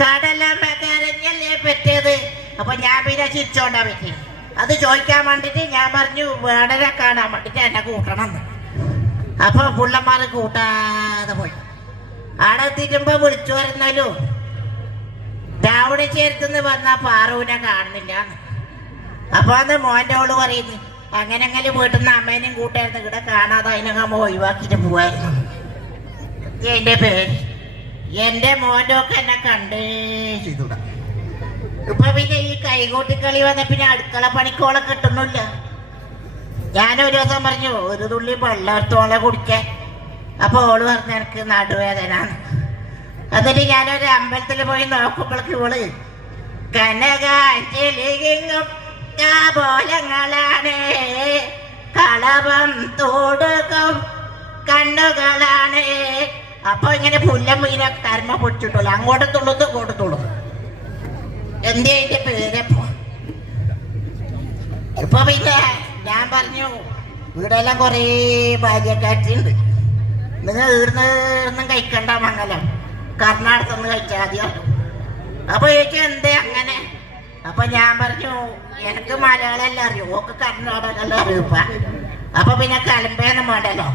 കടലല്ലേ പറ്റിയത്. അപ്പൊ ഞാൻ പിന്നെ ചിരിച്ചോണ്ടാ പറ്റി. അത് ചോദിക്കാൻ വേണ്ടിട്ട് ഞാൻ പറഞ്ഞു വേടനെ കാണാൻ വേണ്ടിട്ട് എന്നെ കൂട്ടണമെന്ന്. അപ്പൊ പുള്ളന്മാർ കൂട്ടാതെ പോയി. ആടെ എത്തിക്കുമ്പോ വിളിച്ചു പറഞ്ഞാലോ രാവിലെ ചേർത്തുനിന്ന് വന്ന പാറുവിനെ കാണുന്നില്ല. അപ്പൊ അന്ന് മോൻ്റെ അവള് പറയുന്നു അങ്ങനെ വീട്ടിൽ നിന്ന് അമ്മേനെയും കൂട്ടായിരുന്നു ഇവിടെ കാണാതെ അതിനങ്ങമ്മ ഒഴിവാക്കിട്ട് പോവായിരുന്നു. എന്റെ പേര് എന്റെ മോൻ്റെ ഒക്കെ എന്നെ കണ്ടേ ചെയ്തൂടാ. ഇപ്പൊ പിന്നെ ഈ കൈകോട്ടിക്കളി വന്ന പിന്നെ അടുക്കള പണിക്കോളെ കിട്ടുന്നില്ല. ഞാനൊരു ദിവസം പറഞ്ഞു ഒരു തുള്ളി വെള്ളത്തോളെ കുടിക്കാൻ. അപ്പൊ ഓള് പറഞ്ഞ എനിക്ക് നടുവേദനാണ്. എന്നിട്ട് ഞാനൊരു അമ്പലത്തിൽ പോയി നോക്കുമ്പോഴേക്ക് ഇവള് കനകാഞ്ചലിങ്ങും കാബോലങ്ങളാണ് കളവം തോടുകം കണ്ണുകളാണ്. അപ്പൊ ഇങ്ങനെ പുല്ലം മീനെ കർമ്മ പൊടിച്ചിട്ടുള്ളു. അങ്ങോട്ട് തുള്ളുന്നു ഇങ്ങോട്ട് തുള്ളുന്നു. എന്തേ എന്റെ പേരപ്പോ. ഇപ്പൊ പിന്നെ ഞാൻ പറഞ്ഞു ഇവിടെല്ലാം കൊറേ ഭാര്യക്കാറ്റുണ്ട്, നിങ്ങൾ ഈർന്നും കഴിക്കണ്ട മംഗലം കർണാടകന്ന് കഴിച്ചാൽ മതിയോ. അപ്പൊ എനിക്ക് എന്തേ അങ്ങനെ. അപ്പൊ ഞാൻ പറഞ്ഞു എനിക്ക് മലയാളമെല്ലാം അറിയൂ, ഓക്ക് കർണാടകമെല്ലാം അറിയൂപ്പ. അപ്പൊ പിന്നെ കലമ്പേന്നും വേണ്ടല്ലോ.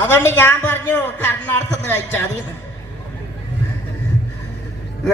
അതുകൊണ്ട് ഞാൻ പറഞ്ഞു കർണാടകന്ന് കഴിച്ചാൽ മതി.